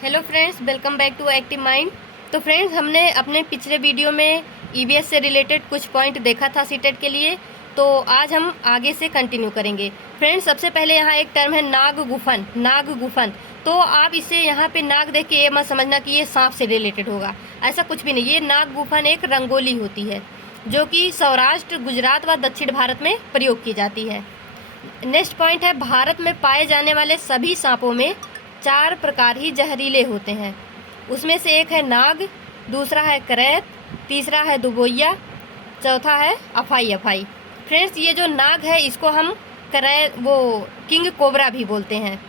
Hello friends, welcome back to active mind. तो friends, हमने अपने पिछले वीडियो में ईवीएस से रिलेटेड कुछ पॉइंट देखा था सीटेट के लिए। तो आज हम आगे से कंटिन्यू करेंगे। फ्रेंड्स, सबसे पहले यहाँ एक टर्म है नागगुफन। नागगुफन, तो आप इसे यहाँ पे नाग देख के ये मत समझना कि ये सांप से रिलेटेड होगा, ऐसा कुछ भी नहीं। ये नागगुफन एक रंगोली होती है जो कि सौराष्ट्र, गुजरात व दक्षिण भारत में प्रयोग की जाती है। नेक्स्ट पॉइंट है, भारत में पाए जाने वाले सभी सांपों में 4 प्रकार ही जहरीले होते हैं। उसमें से एक है नाग, दूसरा है करैत, तीसरा है दुबोइया, चौथा है अफाई अफाई। फ्रेंड्स, ये जो नाग है इसको हम किंग कोबरा भी बोलते हैं।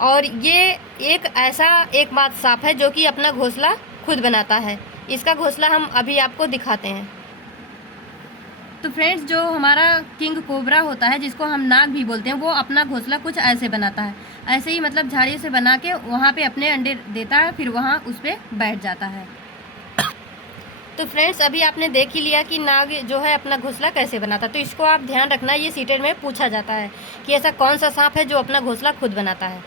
और ये एक ऐसा एकमात्र सांप है जो कि अपना घोंसला खुद बनाता है। इसका घोंसला हम अभी आपको दिखाते हैं। तो फ्रेंड्स, जो हमारा किंग कोबरा होता है, जिसको हम नाग भी बोलते हैं, वो अपना घोंसला कुछ ऐसे बनाता है। ऐसे ही मतलब झाड़ी से बना के वहाँ पे अपने अंडे देता है, फिर वहाँ उस पर बैठ जाता है। तो फ्रेंड्स, अभी आपने देख ही लिया कि नाग जो है अपना घोंसला कैसे बनाता है। तो इसको आप ध्यान रखना, ये सीटेट में पूछा जाता है कि ऐसा कौन सा सांप है जो अपना घोंसला खुद बनाता है।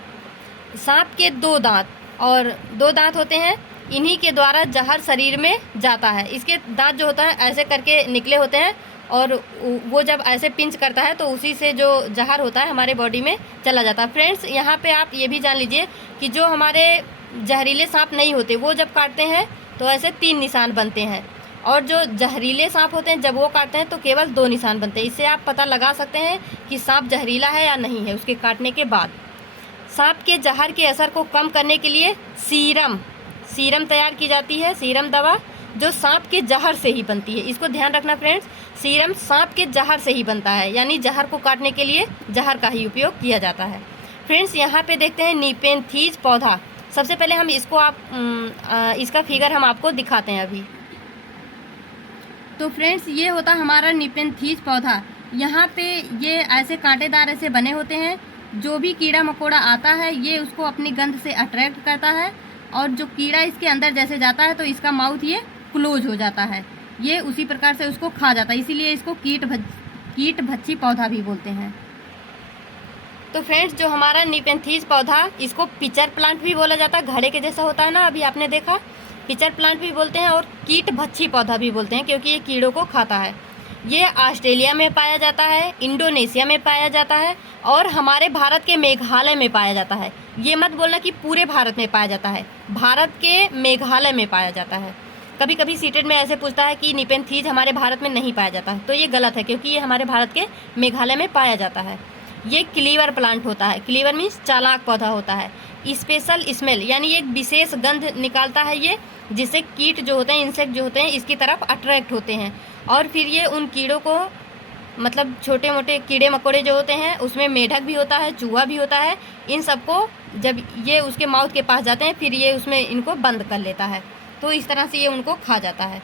सांप के 2 दांत और 2 दांत होते हैं, इन्हीं के द्वारा जहर शरीर में जाता है। इसके दांत जो होता है ऐसे करके निकले होते हैं और वो जब ऐसे पिंच करता है तो उसी से जो जहर होता है हमारे बॉडी में चला जाता है। फ्रेंड्स, यहाँ पे आप ये भी जान लीजिए कि जो हमारे जहरीले सांप नहीं होते वो जब काटते हैं तो ऐसे 3 निशान बनते हैं, और जो जहरीले सांप होते हैं जब वो काटते हैं तो केवल 2 निशान बनते हैं। इससे आप पता लगा सकते हैं कि सांप जहरीला है या नहीं है उसके काटने के बाद। सांप के जहर के असर को कम करने के लिए सीरम तैयार की जाती है। सीरम दवा जो सांप के जहर से ही बनती है, इसको ध्यान रखना फ्रेंड्स। सीरम सांप के जहर से ही बनता है, यानी जहर को काटने के लिए जहर का ही उपयोग किया जाता है। फ्रेंड्स, यहाँ पे देखते हैं निपेंथीज पौधा। सबसे पहले हम इसको इसका फिगर हम आपको दिखाते हैं अभी। तो फ्रेंड्स, ये होता हमारा निपेंथीज पौधा। यहाँ पे ये ऐसे कांटेदार ऐसे बने होते हैं। जो भी कीड़ा मकोड़ा आता है ये उसको अपनी गंध से अट्रैक्ट करता है, और जो कीड़ा इसके अंदर जैसे जाता है तो इसका माउथ ये क्लोज हो जाता है, ये उसी प्रकार से उसको खा जाता है। इसीलिए इसको कीट भक्षी पौधा भी बोलते हैं। तो फ्रेंड्स, जो हमारा निपेंथीज पौधा, इसको पिचर प्लांट भी बोला जाता है। घड़े के जैसा होता है ना, अभी आपने देखा। पिचर प्लांट भी बोलते हैं और कीट भक्षी पौधा भी बोलते हैं, क्योंकि ये कीड़ों को खाता है। ये ऑस्ट्रेलिया में पाया जाता है, इंडोनेशिया में पाया जाता है, और हमारे भारत के मेघालय में पाया जाता है। ये मत बोलना कि पूरे भारत में पाया जाता है, भारत के मेघालय में पाया जाता है। कभी कभी सीटेट में ऐसे पूछता है कि निपेंथीज हमारे भारत में नहीं पाया जाता है, तो ये गलत है, क्योंकि ये हमारे भारत के मेघालय में पाया जाता है। ये क्लीवर प्लांट होता है। क्लीवर मीन्स चालाक पौधा होता है। स्पेशल स्मेल, यानी एक विशेष गंध निकालता है ये, जिससे कीट जो होते हैं, इंसेक्ट जो होते हैं, इसकी तरफ अट्रैक्ट होते हैं। और फिर ये उन कीड़ों को, मतलब छोटे मोटे कीड़े मकोड़े जो होते हैं, उसमें मेढक भी होता है, चूहा भी होता है, इन सबको जब ये उसके माउथ के पास जाते हैं फिर ये उसमें इनको बंद कर लेता है, तो इस तरह से ये उनको खा जाता है।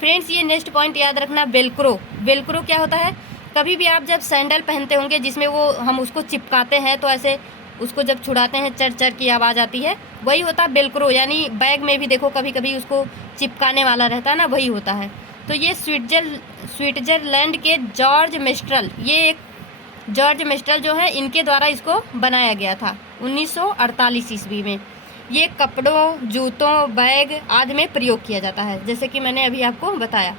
फ्रेंड्स, ये नेक्स्ट पॉइंट याद रखना, वेलक्रो। वेलक्रो क्या होता है? कभी भी आप जब सैंडल पहनते होंगे जिसमें वो हम उसको चिपकाते हैं तो ऐसे उसको जब छुड़ाते हैं चर चर की आवाज़ आती है, वही होता है वेलक्रो। यानी बैग में भी देखो कभी कभी उसको चिपकाने वाला रहता है ना, वही होता है। तो ये स्विट्जरलैंड के जॉर्ज मेस्ट्रल, ये एक जॉर्ज मेस्ट्रल जो है, इनके द्वारा इसको बनाया गया था 1948 ईस्वी में। ये कपड़ों, जूतों, बैग आदि में प्रयोग किया जाता है, जैसे कि मैंने अभी आपको बताया।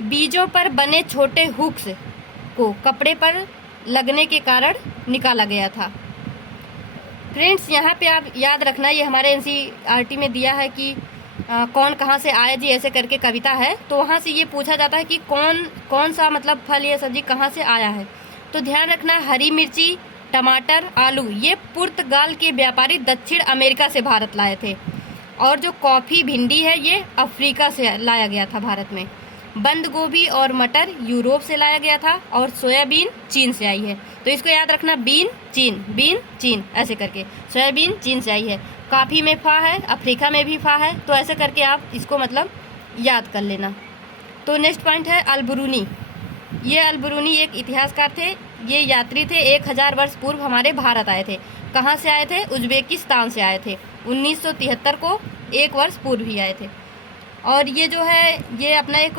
बीजों पर बने छोटे हुक्स को कपड़े पर लगने के कारण निकाला गया था। फ्रेंड्स, यहाँ पे आप याद रखना, ये हमारे एनसीईआरटी में दिया है कि कौन कहाँ से आया जी, ऐसे करके कविता है। तो वहाँ से ये पूछा जाता है कि कौन सा मतलब फल या सब्जी कहाँ से आया है। तो ध्यान रखना, हरी मिर्ची, टमाटर, आलू, ये पुर्तगाल के व्यापारी दक्षिण अमेरिका से भारत लाए थे। और जो कॉफ़ी, भिंडी है, ये अफ्रीका से लाया गया था भारत में। बंद गोभी और मटर यूरोप से लाया गया था, और सोयाबीन चीन से आई है। तो इसको याद रखना, बीन चीन, ऐसे करके सोयाबीन चीन से आई है। कॉफ़ी में फा है, अफ्रीका में भी फा है, तो ऐसे करके आप इसको मतलब याद कर लेना। तो नेक्स्ट पॉइंट है अलबरूनी। ये अलबरूनी एक इतिहासकार थे। ये यात्री थे, 1000 वर्ष पूर्व हमारे भारत आए थे। कहाँ से आए थे? उज्बेकिस्तान से आए थे। 1973 को 1 वर्ष पूर्व ही आए थे। और ये जो है, ये अपना एक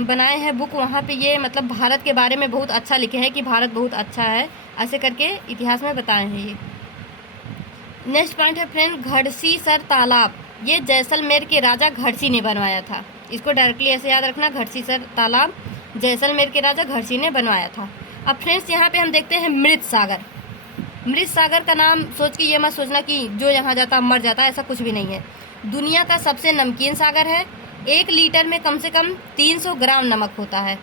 बनाए हैं बुक, वहाँ पे ये मतलब भारत के बारे में बहुत अच्छा लिखे हैं कि भारत बहुत अच्छा है, ऐसे करके इतिहास में बताए हैं ये। नेक्स्ट पॉइंट है फ्रेंड घड़सीसर तालाब। ये जैसलमेर के राजा घड़सी ने बनवाया था। इसको डायरेक्टली ऐसे याद रखना, घड़सीसर तालाब जैसलमेर के राजा घड़सी ने बनवाया था। अब फ्रेंड्स यहाँ पे हम देखते हैं मृत सागर। मृत सागर का नाम सोच के ये मत सोचना कि जो यहाँ जाता मर जाता, ऐसा कुछ भी नहीं है। दुनिया का सबसे नमकीन सागर है। 1 लीटर में कम से कम 300 ग्राम नमक होता है।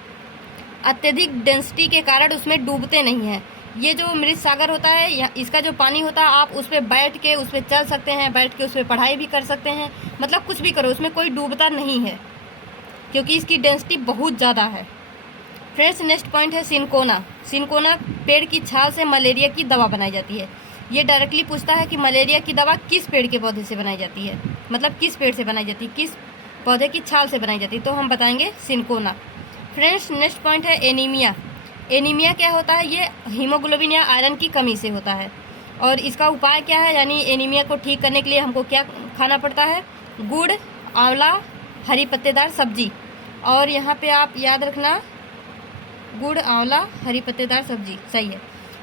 अत्यधिक डेंसिटी के कारण उसमें डूबते नहीं हैं। ये जो मृत सागर होता है, इसका जो पानी होता है, आप उस पर बैठ के उस पर चल सकते हैं, बैठ के उस पर पढ़ाई भी कर सकते हैं, मतलब कुछ भी करो, उसमें कोई डूबता नहीं है क्योंकि इसकी डेंसिटी बहुत ज़्यादा है। फ्रेंड्स नेक्स्ट पॉइंट है सिनकोना। सिनकोना पेड़ की छाल से मलेरिया की दवा बनाई जाती है। ये डायरेक्टली पूछता है कि मलेरिया की दवा किस पेड़ के पौधे से बनाई जाती है, मतलब किस पेड़ से बनाई जाती है, किस पौधे की छाल से बनाई जाती है, तो हम बताएंगे सिनकोना। फ्रेंड्स नेक्स्ट पॉइंट है एनीमिया। एनीमिया क्या होता है? ये हीमोग्लोबिन या आयरन की कमी से होता है। और इसका उपाय क्या है, यानी एनीमिया को ठीक करने के लिए हमको क्या खाना पड़ता है? गुड़, आंवला, हरी पत्तेदार सब्जी। और यहाँ पे आप याद रखना, गुड़, आंवला, हरी पत्तेदार सब्जी, सही है।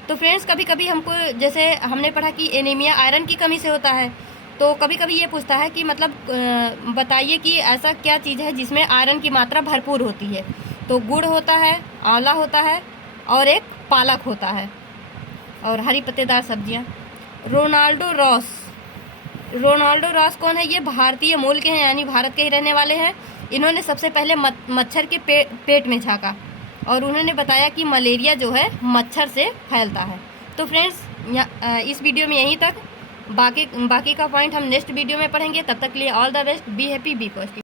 तो फ्रेंड्स कभी कभी हमको, जैसे हमने पढ़ा कि एनीमिया आयरन की कमी से होता है, तो कभी कभी ये पूछता है कि मतलब बताइए कि ऐसा क्या चीज़ है जिसमें आयरन की मात्रा भरपूर होती है। तो गुड़ होता है, आंवला होता है और एक पालक होता है और हरी पत्तेदार सब्जियां। Ronaldo Ross. रोनाल्डो रॉस कौन है? ये भारतीय मूल के हैं, यानी भारत के ही रहने वाले हैं। इन्होंने सबसे पहले मच्छर के पेट में झाँका और उन्होंने बताया कि मलेरिया जो है मच्छर से फैलता है। तो फ्रेंड्स इस वीडियो में यहीं तक, बाकी का पॉइंट हम नेक्स्ट वीडियो में पढ़ेंगे। तब तक के लिए all the best, be happy, be positive.